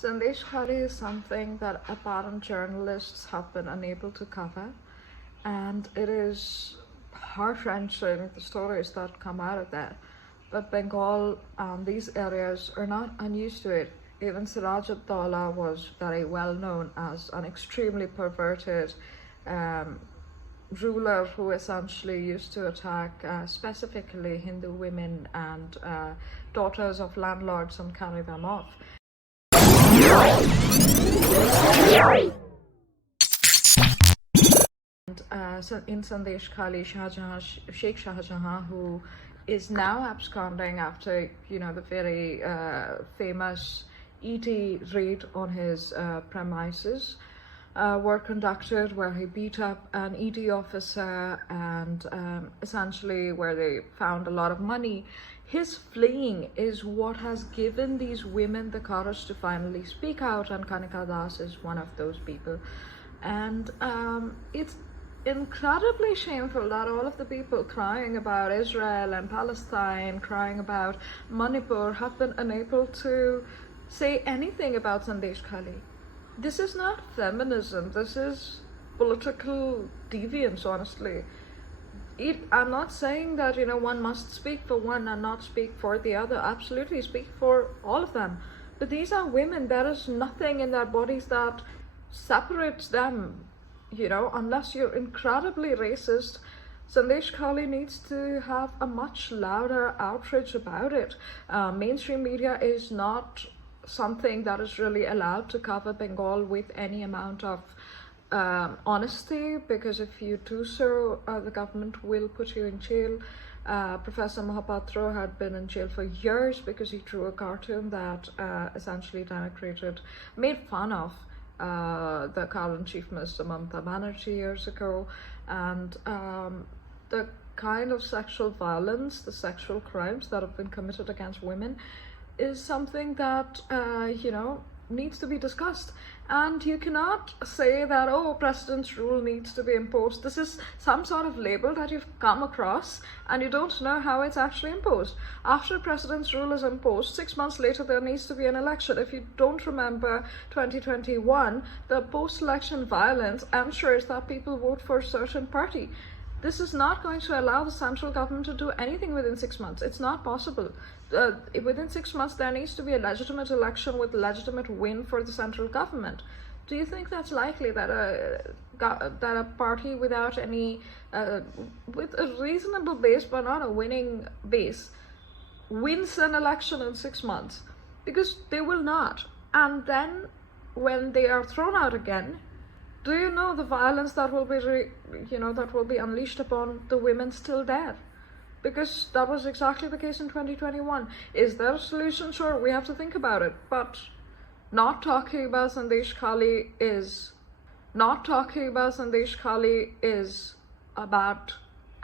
Sandeshkhali is something that apparent journalists have been unable to cover, and it is heart-wrenching, the stories that come out of there. But Bengal and these areas are not unused to it. Even Siraj-ud-Dawla was very well known as an extremely perverted ruler who essentially used to attack specifically Hindu women and daughters of landlords and carry them off. And so in Sandeshkhali, Sheikh Shah Jahan, who is now absconding after the very famous ET raid on his premises, were conducted where he beat up an ED officer and essentially where they found a lot of money. His fleeing is what has given these women the courage to finally speak out, and Kanika Das is one of those people. And it's incredibly shameful that all of the people crying about Israel and Palestine, crying about Manipur, have been unable to say anything about Sandeshkhali. This is not feminism, this is political deviance, honestly. I'm not saying that one must speak for one and not speak for the other. Absolutely, speak for all of them. But these are women. There is nothing in their bodies that separates them, unless you're incredibly racist. Sandeshkhali needs to have a much louder outrage about it. Mainstream media is not something that is really allowed to cover Bengal with any amount of honesty, because if you do so, the government will put you in jail. Professor Mohapatra had been in jail for years because he drew a cartoon that essentially made fun of the current Chief Minister Mamata Banerjee years ago, and the kind of sexual violence, the sexual crimes that have been committed against women is something that needs to be discussed. And you cannot say that, oh, President's rule needs to be imposed. This is some sort of label that you've come across and you don't know how it's actually imposed. After President's rule is imposed, 6 months later there needs to be an election. If you don't remember 2021, the post-election violence ensures that people vote for a certain party. This is not going to allow the central government to do anything within 6 months. It's not possible. Within 6 months, there needs to be a legitimate election with legitimate win for the central government. Do you think that's likely that a party without any, with a reasonable base but not a winning base, wins an election in 6 months? Because they will not. And then when they are thrown out again, do you know the violence that will be unleashed upon the women still there? Because that was exactly the case in 2021. Is there a solution? Sure, we have to think about it. But not talking about Sandeshkhali is a bad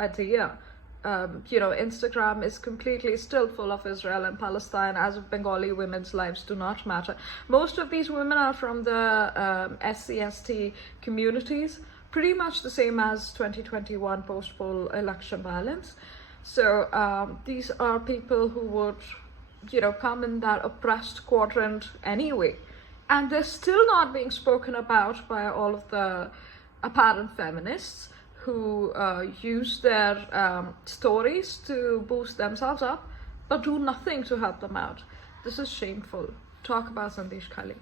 idea. Instagram is completely still full of Israel and Palestine, as if Bengali women's lives do not matter. Most of these women are from the SC/ST communities, pretty much the same as 2021 post-poll election violence. So these are people who would, come in that oppressed quadrant anyway. And they're still not being spoken about by all of the apparent feminists who use their stories to boost themselves up, but do nothing to help them out. This is shameful. Talk about Sandeshkhali.